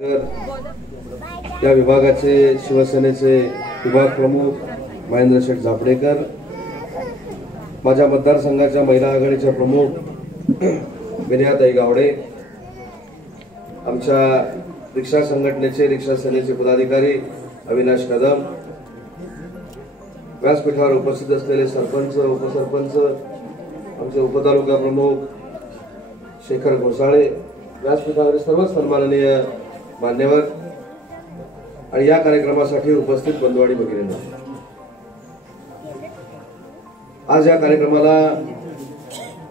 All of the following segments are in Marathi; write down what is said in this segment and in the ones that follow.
तर या विभागाचे शिवसेनेचे विभाग प्रमुख महेंद्र शेठ झापडेकर माझ्या मतदारसंघाच्या महिला आघाडीच्या प्रमुख विनयाताई गावडे आमच्या रिक्षा संघटनेचे रिक्षा सेनेचे पदाधिकारी अविनाश कदम व्यासपीठावर उपस्थित असलेले सरपंच उपसरपंच आमचे उपतालुका प्रमुख शेखर घोसाळे व्यासपीठावरील सर्व सन्माननीय मान्यवर आणि या कार्यक्रमासाठी उपस्थित बंधुवाडी भगिनींना. आज या कार्यक्रमाला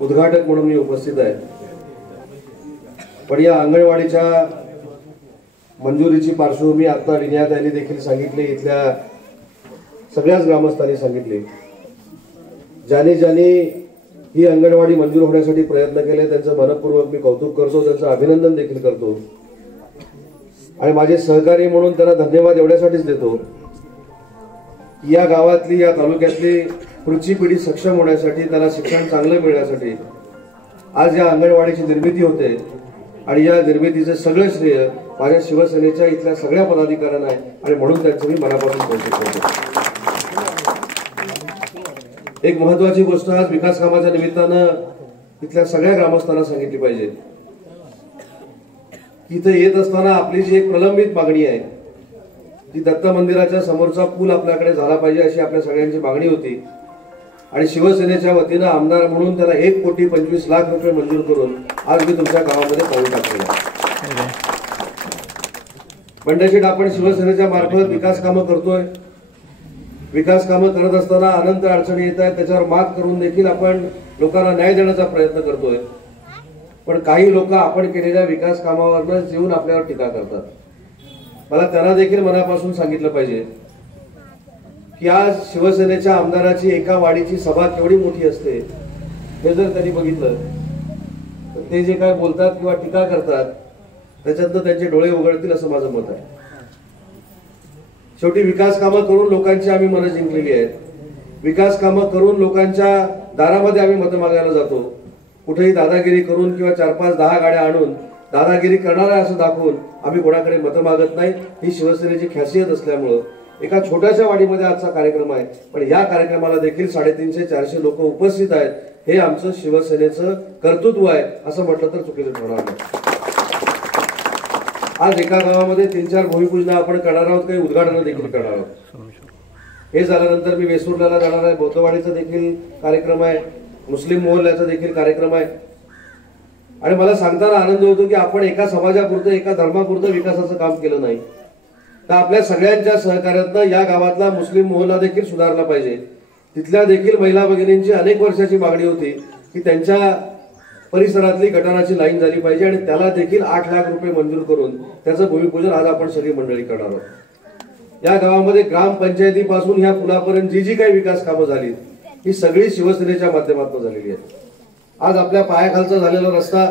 उद्घाटक म्हणून मी उपस्थित आहे. पण या अंगणवाडीच्या मंजुरीची पार्श्वभूमी आता विनयात यांनी देखील सांगितली इथल्या सगळ्याच ग्रामस्थांनी सांगितले. ज्याने ज्याने ही अंगणवाडी मंजूर होण्यासाठी प्रयत्न केले त्यांचं मनपूर्वक मी कौतुक करतो त्यांचं अभिनंदन देखील करतो. आणि माझे सहकारी म्हणून त्यांना धन्यवाद एवढ्यासाठीच देतो. या गावातली या तालुक्यातली पुढची पिढी सक्षम होण्यासाठी त्याला शिक्षण चांगलं मिळण्यासाठी आज या अंगणवाडीची निर्मिती होते. आणि या निर्मितीचे सगळं श्रेय माझ्या शिवसेनेच्या इथल्या सगळ्या पदाधिकाऱ्यांना आहे. आणि म्हणून त्यांचं मी मनापासून कौतुक करतो. एक महत्वाची गोष्ट आज विकास कामाच्या निमित्तानं इथल्या सगळ्या ग्रामस्थांना सांगितली पाहिजे. इथं येत असताना आपली जी एक प्रलंबित मागणी आहे ती दत्त मंदिराच्या समोरचा पूल आपल्याकडे झाला पाहिजे अशी आपल्या सगळ्यांची मागणी होती. आणि शिवसेनेच्या वतीनं आमदार म्हणून त्याला एक कोटी पंचवीस लाख रुपये मंजूर करून आज मी तुमच्या गावामध्ये पाऊल टाकलेला आहे. आपण शिवसेनेच्या मार्फत विकास कामं करतोय. विकास कामं करत असताना अनंत अडचणी येत आहेत त्याच्यावर मात करून देखील आपण लोकांना न्याय देण्याचा प्रयत्न करतोय. पण काही लोक आपण केलेल्या विकास कामावरनं येऊन आपल्यावर टीका करतात. मला त्यांना देखील मनापासून सांगितलं पाहिजे की आज शिवसेनेच्या आमदाराची एका वाडीची सभा केवढी मोठी असते हे जर त्यांनी बघितलं तर ते जे काय बोलतात किंवा टीका करतात त्याच्यातनं त्यांचे डोळे उघडतील असं माझं मत आहे. शेवटी विकास कामं करून लोकांची आम्ही मनं जिंकलेली आहेत. विकास कामं करून लोकांच्या दारामध्ये आम्ही मतं मागायला जातो. कुठेही दादागिरी करून किंवा चार पाच दहा गाड्या आणून दादागिरी करणार आहे असं दाखवून आम्ही कोणाकडे मतं मागत नाही. ही शिवसेनेची खासियत असल्यामुळं एका छोट्याशा वाडीमध्ये आजचा कार्यक्रम आहे. पण या कार्यक्रमाला देखील साडेतीनशे चारशे लोक उपस्थित आहेत. हे आमचं शिवसेनेचं कर्तृत्व आहे असं म्हटलं तर चुकीचं ठरणार नाही. आज एका गावामध्ये तीन चार भूमिपूजना आपण करणार आहोत काही उद्घाटन देखील करणार आहोत. हे झाल्यानंतर मी वेसूरला जाणार आहे. बोतवाडीचा देखील कार्यक्रम आहे. मुस्लिम मोहल्ल्याचा देखील कार्यक्रम आहे. आणि मला सांगताना आनंद होतो की आपण एका समाजापुरतं एका धर्मापुरतं विकासाचं काम केलं नाही. तर आपल्या सगळ्यांच्या सहकार्यातनं या गावातला मुस्लिम मोहल्ला देखील सुधारला पाहिजे. तिथल्या देखील महिला भगिनींची अनेक वर्षाची मागणी होती की त्यांच्या परिसरातली गटाराची लाईन झाली पाहिजे आणि त्याला देखील आठ लाख रुपये मंजूर करून त्याचं भूमिपूजन आज आपण सगळी मंडळी करणार आहोत. या गावामध्ये ग्रामपंचायतीपासून ह्या पुलापर्यंत जी जी काही विकास कामं झाली ही सगळी शिवसेनेच्या माध्यमातून झालेली आहे. आज आपल्या पायाखालचा झालेला रस्ता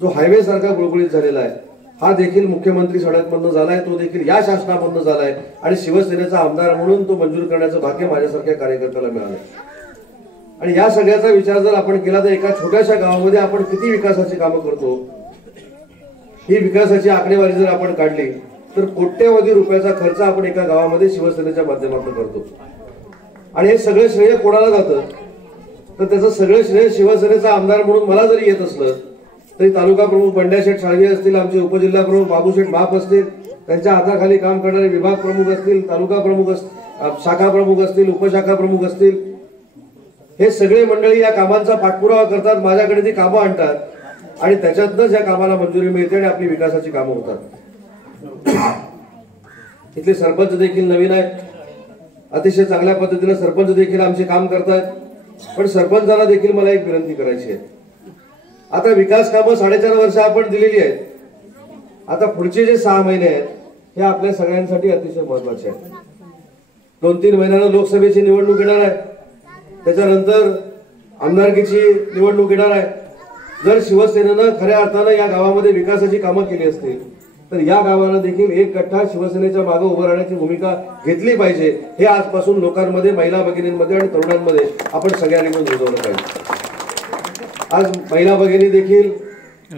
जो हायवे सारखा गुळगुळीत झालेला आहे हा देखील मुख्यमंत्री सडकमधनं झालाय तो देखील या शासनामधनं झालाय आणि शिवसेनेचा आमदार म्हणून तो मंजूर करण्याचं भाग्य माझ्यासारख्या कार्यकर्त्याला मिळालं आणि या सगळ्याचा विचार जर आपण केला तर एका छोट्याशा गावामध्ये आपण किती विकासाची कामं करतो? ही विकासाची आकडेवारी जर आपण काढली तर कोट्यवधी रुपयाचा खर्च आपण एका गावामध्ये शिवसेनेच्या माध्यमातून करतो. आणि हे सगळं श्रेय कोणाला जातं? तर त्याचं सगळं श्रेय शिवसेनेचा आमदार म्हणून मला जरी येत असलं तरी तालुका प्रमुख बंड्याशेठ शाळवी असतील आमचे उपजिल्हा प्रमुख बाबूशेठ माप असतील त्यांच्या हाताखाली काम करणारे विभाग प्रमुख असतील तालुका प्रमुख शाखा प्रमुख असतील उपशाखा प्रमुख असतील हे सगळे मंडळी या कामांचा पाठपुरावा करतात माझ्याकडे ती कामं आणतात आणि त्याच्यातनंच या कामाला मंजुरी मिळते आणि आपली विकासाची कामं होतात. इथले सरपंच देखील नवीन आहेत. अतिशय चांगल्या पद्धतीनं सरपंच देखील आमचे काम करतायत. पण सरपंचाला देखील मला एक विनंती करायची आहे. आता विकास कामं साडेचार वर्ष आपण दिलेली आहेत. आता पुढचे जे सहा महिने आहेत हे आपल्या सगळ्यांसाठी अतिशय महत्त्वाचे आहेत. दोन तीन महिन्यानं लोकसभेची निवडणूक येणार आहे. त्याच्यानंतर आमदारकीची निवडणूक येणार आहे. जर शिवसेनेनं खऱ्या अर्थानं या गावामध्ये विकासाची कामं केली असतील तर या गावाला देखील एक गठ्ठा शिवसेनेच्या मागे उभं राहण्याची भूमिका घेतली पाहिजे. हे आजपासून लोकांमध्ये महिला भगिनींमध्ये आणि तरुणांमध्ये आपण सगळ्यांनी मिळून रुजवलं पाहिजे. आज महिला भगिनी देखील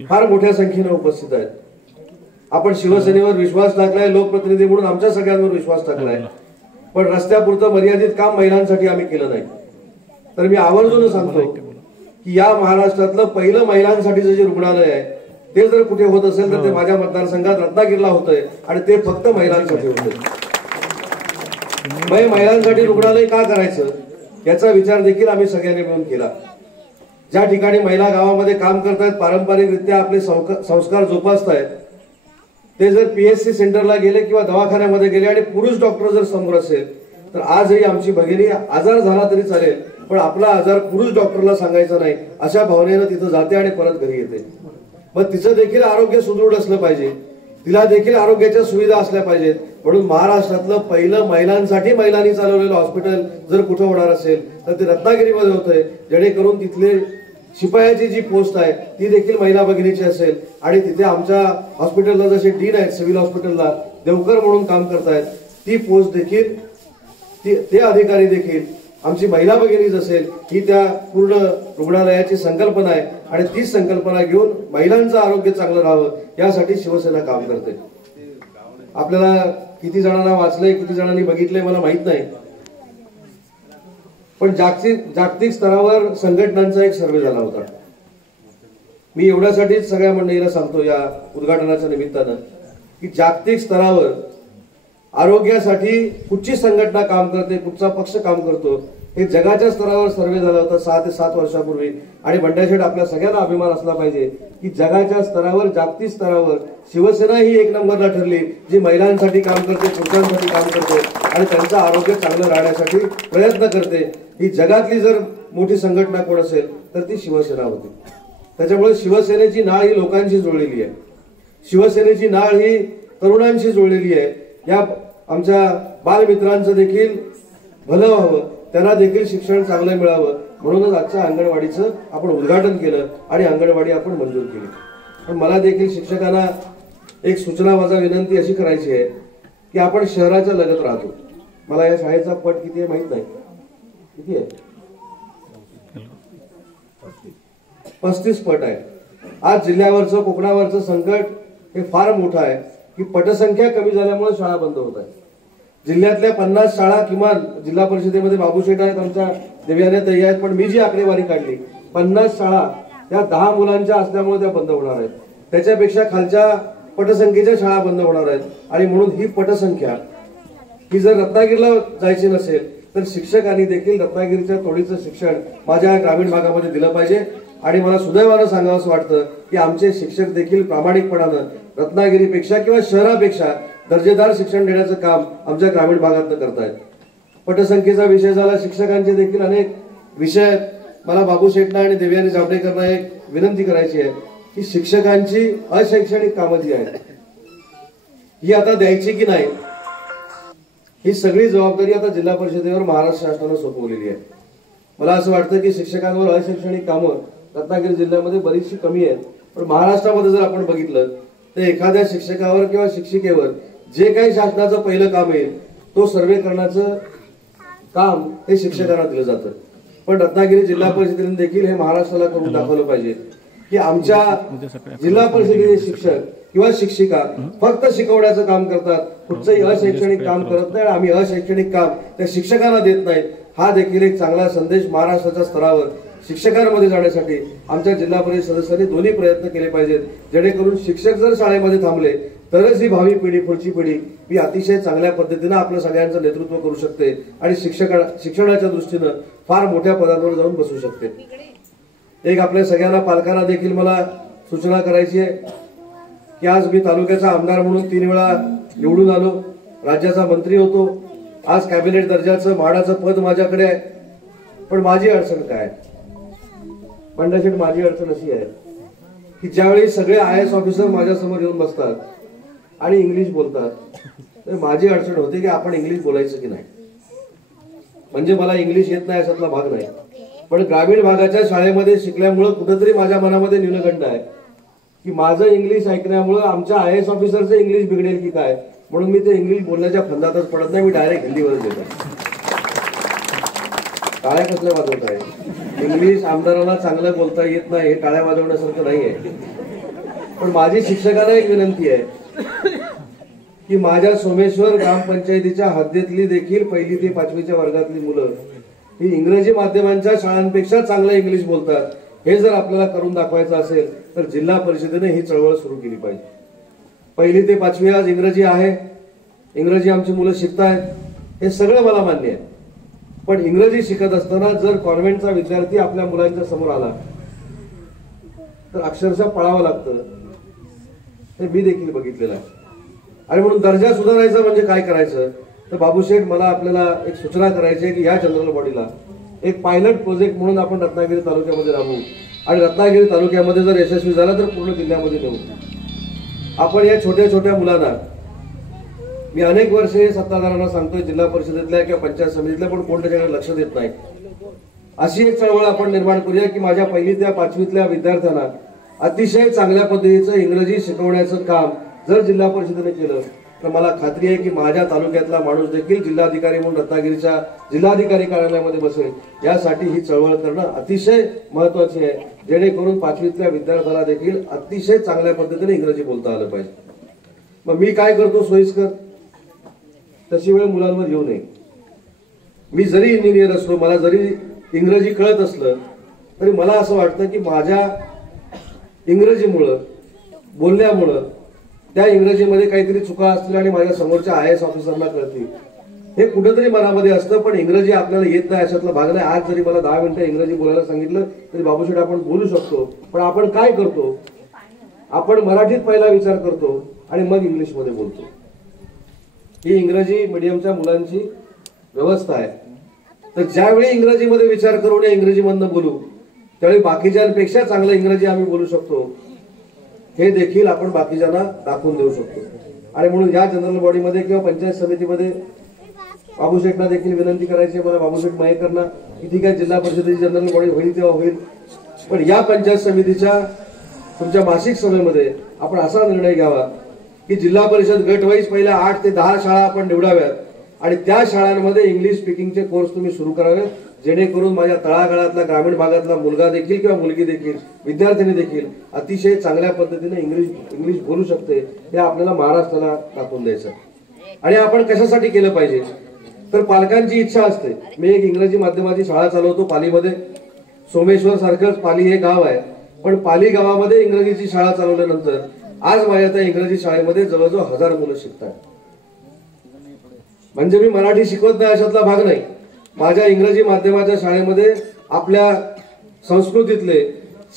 फार मोठ्या संख्येने उपस्थित आहेत. आपण शिवसेनेवर विश्वास टाकलाय लोकप्रतिनिधी म्हणून आमच्या सगळ्यांवर विश्वास टाकलाय. पण रस्त्यापुरतं मर्यादित काम महिलांसाठी आम्ही केलं नाही. तर मी आवर्जून सांगतो की या महाराष्ट्रातलं पहिलं महिलांसाठीचं जे रुग्णालय आहे ते जर कुठे होत असेल तर ते माझ्या मतदारसंघात रत्नागिरीला होतंय आणि ते फक्त महिलांसाठी मग महिलांसाठी रुग्णालय का करायचं? याचा विचार देखील आम्ही सगळ्यांनी मिळून केला. ज्या ठिकाणी महिला गावामध्ये काम करतायत पारंपरिकरित्या आपले संक- संस्कार जोपासतायत ते जर पीएचसी सेंटरला गेले किंवा दवाखान्यामध्ये गेले आणि पुरुष डॉक्टर जर समोर असेल तर आजही आमची भगिनी आजार झाला तरी चालेल पण आपला आजार पुरुष डॉक्टरला सांगायचा नाही अशा भावनेनं तिथं जाते आणि परत घरी येते. मग तिचं देखील आरोग्य सुदृढ असलं पाहिजे. तिला देखील आरोग्याच्या सुविधा असल्या पाहिजेत. म्हणून महाराष्ट्रातलं पहिलं महिलांसाठी महिलांनी चालवलेलं हॉस्पिटल जर कुठं होणार असेल तर ते रत्नागिरीमध्ये होतंय. जेणेकरून तिथले शिपायाची जी पोस्ट आहे ती देखील महिला भगिनीची असेल. आणि तिथे आमच्या हॉस्पिटलला जसे डीन आहेत सिव्हिल हॉस्पिटलला देवकर म्हणून काम करतायत ती पोस्ट देखील ती- ते अधिकारी देखील आमची महिला भगिनीच असेल ही त्या पूर्ण रुग्णालयाची संकल्पना आहे आणि तीच संकल्पना घेऊन महिलांचं आरोग्य चांगलं राहावं यासाठी शिवसेना काम करते. आपल्याला किती जणांना वाचलंय किती जणांनी बघितलंय मला माहीत नाही. पण जागतिक जागतिक स्तरावर संघटनांचा एक सर्वे झाला होता. मी एवढ्यासाठीच सगळ्या मंडळीला सांगतो या उद्घाटनाच्या निमित्तानं की जागतिक स्तरावर आरोग्यासाठी कुठची संघटना काम करते कुठचा पक्ष काम करतो हे जगाच्या स्तरावर सर्वे झाला होता सहा ते सात वर्षापूर्वी. आणि बंडाशेठ आपल्या सगळ्यांना अभिमान असला पाहिजे की जगाच्या स्तरावर जागतिक स्तरावर शिवसेना ही एक नंबरला ठरली जी महिलांसाठी काम करते पुरुषांसाठी काम करते आणि त्यांचं आरोग्य चांगलं राहण्यासाठी प्रयत्न करते. ही जगातली जर मोठी संघटना कोण असेल तर ती शिवसेना होती. त्याच्यामुळे शिवसेनेची नाळ ही लोकांशी जुळलेली आहे. शिवसेनेची नाळ ही तरुणांशी जुळलेली आहे. या आमच्या बालमित्रांचं देखील भलं व्हावं. त्यांना देखील शिक्षण चांगलं मिळावं. म्हणूनच आजच्या अंगणवाडीचं आपण उद्घाटन केलं आणि अंगणवाडी आपण मंजूर केली. पण मला देखील शिक्षकांना एक सूचना माझा विनंती अशी करायची आहे की आपण शहराच्या लगत राहतो. मला या शाळेचा पट किती आहे माहीत नाही. किती आहे? पस्तीस पट आहे. आज जिल्ह्यावरचं कोकणावरचं संकट हे फार मोठं आहे की पटसंख्या कमी झाल्यामुळे शाळा बंद होत आहे जिल्ह्यातल्या पन्नास शाळा किमान जिल्हा परिषदेमध्ये बाबूशेठ आहेत आमच्या दिव्याने तयार आहेत पण मी जी आकडेवारी काढली पन्नास शाळा त्या दहा मुलांच्या असल्यामुळे त्या बंद होणार आहेत. त्याच्यापेक्षा खालच्या पटसंख्येच्या शाळा बंद होणार आहेत. आणि म्हणून ही पटसंख्या ही जर रत्नागिरीला जायची नसेल तर शिक्षकांनी देखील रत्नागिरीच्या तोडीचं शिक्षण माझ्या ग्रामीण भागामध्ये दिलं पाहिजे. आणि मला सुदैवानं सांगावं असं वाटतं की आमचे शिक्षक देखील प्रामाणिकपणानं रत्नागिरीपेक्षा किंवा शहरापेक्षा दर्जेदार शिक्षण देण्याचं काम आमच्या ग्रामीण भागातनं करतायत. पटसंख्येचा विषय झाला शिक्षकांचे देखील अनेक विषय मला बाबू शेटना आणि देवयानी जावडेकरना एक विनंती करायची आहे की शिक्षकांची अशैक्षणिक कामं जी आहेत ही आता द्यायची की नाही ही सगळी जबाबदारी आता जिल्हा परिषदेवर महाराष्ट्र शासनानं सोपवलेली आहे. मला असं वाटतं की शिक्षकांवर अशैक्षणिक कामं रत्नागिरी जिल्ह्यामध्ये बरीचशी कमी आहेत पण महाराष्ट्रामध्ये जर आपण बघितलं तर एखाद्या शिक्षकावर किंवा शिक्षिकेवर जे काही शासनाचं पहिलं काम येईल तो सर्वे करण्याचं काम हे शिक्षकांना दिलं जातं. पण रत्नागिरी जिल्हा परिषदेने देखील हे महाराष्ट्राला करून दाखवलं पाहिजे की आमच्या जिल्हा परिषदेचे शिक्षक किंवा शिक्षिका फक्त शिकवण्याचं काम करतात. कुठचंही अशैक्षणिक काम करत नाही आणि आम्ही अशैक्षणिक काम त्या शिक्षकांना देत नाहीत. हा देखील एक चांगला संदेश महाराष्ट्राच्या स्तरावर शिक्षकांमध्ये जाण्यासाठी आमच्या जिल्हा परिषद सदस्यांनी दोन्ही प्रयत्न केले पाहिजेत. जेणेकरून शिक्षक जर शाळेमध्ये थांबले तरच ही भावी पिढी पुढची पिढी ही अतिशय चांगल्या पद्धतीनं आपलं सगळ्यांचं नेतृत्व करू शकते आणि शिक्षका शिक्षणाच्या दृष्टीनं फार मोठ्या पदांवर जाऊन बसू शकते. एक आपल्या सगळ्यांना पालकांना देखील मला सूचना करायची आहे की आज मी तालुक्याचा आमदार म्हणून तीन वेळा निवडून आलो राज्याचा मंत्री होतो. आज कॅबिनेट दर्जाचं म्हाडाचं पद माझ्याकडे आहे. पण माझी अडचण काय पंडाशेठ माझी अडचण अशी आहे की ज्यावेळी सगळे आय एस ऑफिसर माझ्यासमोर येऊन बसतात आणि इंग्लिश बोलतात. तर माझी अडचण होती की आपण इंग्लिश बोलायचं की नाही? म्हणजे मला इंग्लिश येत नाही अशातला भाग नाही. पण ग्रामीण भागाच्या शाळेमध्ये शिकल्यामुळं कुठंतरी माझ्या मनामध्ये न्यूनगंड आहे. की माझं इंग्लिश ऐकण्यामुळं आमच्या आय एस ऑफिसरचं इंग्लिश बिघडेल की काय? म्हणून मी ते इंग्लिश बोलण्याच्या फंदातच पडत नाही मी डायरेक्ट हिंदीवरच येतो. टाळ्या कसल्या वाजवत आहे इंग्लिश आमदाराला चांगलं बोलता येत नाही हे टाळ्या वाजवण्यासारखं नाही आहे पण माझी शिक्षकाला एक विनंती आहे की माझ्या सोमेश्वर ग्रामपंचायतीच्या हद्दीतली देखील पहिली ते पाचवीच्या वर्गातली मुलं ही इंग्रजी माध्यमांच्या शाळांपेक्षा चांगलं इंग्लिश बोलतात. हे जर आपल्याला करून दाखवायचं असेल तर जिल्हा परिषदेने ही चळवळ सुरू केली पाहिजे. पहिली ते पाचवी आज इंग्रजी आहे. इंग्रजी आमची मुलं शिकतायत. हे सगळं मला मान्य आहे. पण इंग्रजी शिकत असताना जर कॉन्व्हेंटचा विद्यार्थी आपल्या मुलांच्या समोर आला तर अक्षरशः पळावं लागतं. हे मी देखील बघितलेलं आहे. आणि म्हणून दर्जा सुधारायचा म्हणजे काय करायचं? तर बाबूशेठ मला आपल्याला एक सूचना करायची आहे की या जनरल बॉडीला एक पायलट प्रोजेक्ट म्हणून आपण रत्नागिरी तालुक्यामध्ये राबवू. आणि रत्नागिरी तालुक्यामध्ये जर यशस्वी झाला तर पूर्ण जिल्ह्यामध्ये नेऊ. आपण या छोट्या छोट्या मुलांना मी अनेक वर्षे सत्ताधाऱ्यांना सांगतोय जिल्हा परिषदेतल्या किंवा पंचायत समितीतल्या पण कोण त्याच्याकडे लक्ष देत नाही. अशी एक चळवळ आपण निर्माण करूया की माझ्या पहिली त्या पाचवीतल्या विद्यार्थ्यांना अतिशय चांगल्या पद्धतीचं इंग्रजी शिकवण्याचं काम जर जिल्हा परिषदेने केलं तर मला खात्री आहे की माझ्या तालुक्यातला माणूस देखील जिल्हाधिकारी म्हणून रत्नागिरीच्या जिल्हाधिकारी कार्यालयामध्ये बसेल. यासाठी ही चळवळ करणं अतिशय महत्वाची आहे. जेणेकरून पाचवीतल्या विद्यार्थ्याला देखील अतिशय चांगल्या पद्धतीने इंग्रजी बोलता आलं पाहिजे. मग मी काय करतो सोयीस्कर? तशी वेळ मुलांवर येऊ नये. मी जरी इंजिनियर असलो मला जरी इंग्रजी कळत असलं तरी मला असं वाटतं की माझ्या इंग्रजीमुळं बोलण्यामुळं त्या इंग्रजीमध्ये काहीतरी चुका असतील आणि माझ्या समोरच्या आय एस ऑफिसरना कळतील. हे कुठेतरी मनामध्ये असतं पण इंग्रजी आपल्याला येत नाही अशातला भाग नाही. आज जरी मला दहा मिनिटं इंग्रजी बोलायला सांगितलं तरी बाबूशेठ आपण बोलू शकतो. पण आपण काय करतो? आपण मराठीत पहिला विचार करतो आणि मग इंग्लिशमध्ये बोलतो. ही इंग्रजी मिडियमच्या मुलांची व्यवस्था आहे. तर ज्यावेळी इंग्रजीमध्ये विचार करून या इंग्रजीमधनं बोलू त्यावेळी बाकीच्यांपेक्षा चांगलं इंग्रजी आम्ही बोलू शकतो. हे देखील आपण बाकीच्यांना दाखवून देऊ शकतो. आणि म्हणून या जनरल बॉडीमध्ये किंवा पंचायत समितीमध्ये बाबूशेठना देखील विनंती करायची मला बाबूशेठ मयेकरना. किती काय जिल्हा परिषदेची जनरल बॉडी होईल तेव्हा होईल. पण या पंचायत समितीच्या तुमच्या मासिक सभेमध्ये आपण असा निर्णय घ्यावा की जिल्हा परिषद गटवाईज पहिल्या आठ ते दहा शाळा आपण निवडाव्यात. आणि त्या शाळांमध्ये इंग्लिश स्पीकिंगचे कोर्स तुम्ही सुरू करावेत. जेणेकरून माझ्या तळागाळातला ग्रामीण भागातला मुलगा देखील किंवा मुलगी देखील विद्यार्थिनी देखील अतिशय चांगल्या पद्धतीने इंग्लिश इंग्लिश बोलू शकते हे आपल्याला महाराष्ट्राला दाखवून द्यायचं आणि आपण कशासाठी केलं पाहिजे? तर पालकांची इच्छा असते. मी एक इंग्रजी माध्यमाची शाळा चालवतो पालीमध्ये. सोमेश्वर सारखंच पाली हे गाव आहे. पण पाली गावामध्ये इंग्रजीची शाळा चालवल्यानंतर आज माझ्या त्या इंग्रजी शाळेमध्ये जवळजवळ हजार मुलं शिकतात म्हणजे मी मराठी शिकवत नाही अशातला भाग नाही. माझ्या इंग्रजी माध्यमाच्या शाळेमध्ये आपल्या संस्कृतीतले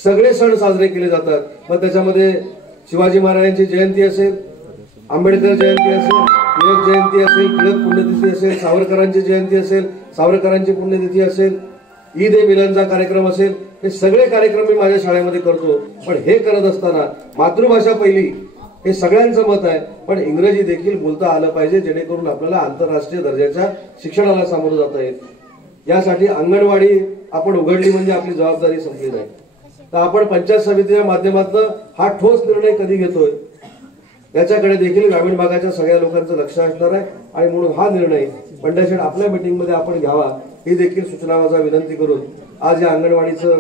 सगळे सण साजरे केले जातात. मग त्याच्यामध्ये शिवाजी महाराजांची जयंती असेल आंबेडकर जयंती असेल टिळक जयंती असेल टिळक पुण्यतिथी असेल सावरकरांची जयंती असेल सावरकरांची पुण्यतिथी असेल ईद ए मिलनचा कार्यक्रम असेल हे सगळे कार्यक्रम मी माझ्या शाळेमध्ये करतो. पण हे करत असताना मातृभाषा पहिली हे सगळ्यांचं मत आहे. पण इंग्रजी देखील बोलता आलं पाहिजे जेणेकरून आपल्याला आंतरराष्ट्रीय दर्जाच्या शिक्षणाला सामोरं जाता येईल. यासाठी अंगणवाडी आपण उघडली म्हणजे आपली जबाबदारी संपली नाही. तर आपण पंचायत समितीच्या माध्यमातून हा ठोस निर्णय कधी घेतोय? याच्याकडे देखील ग्रामीण भागाच्या सगळ्या लोकांचं लक्ष असणार आहे. आणि म्हणून हा निर्णय पंढरशेठ आपल्या मीटिंगमध्ये आपण घ्यावा ही देखील सूचना माझा विनंती करून आज या अंगणवाडीचं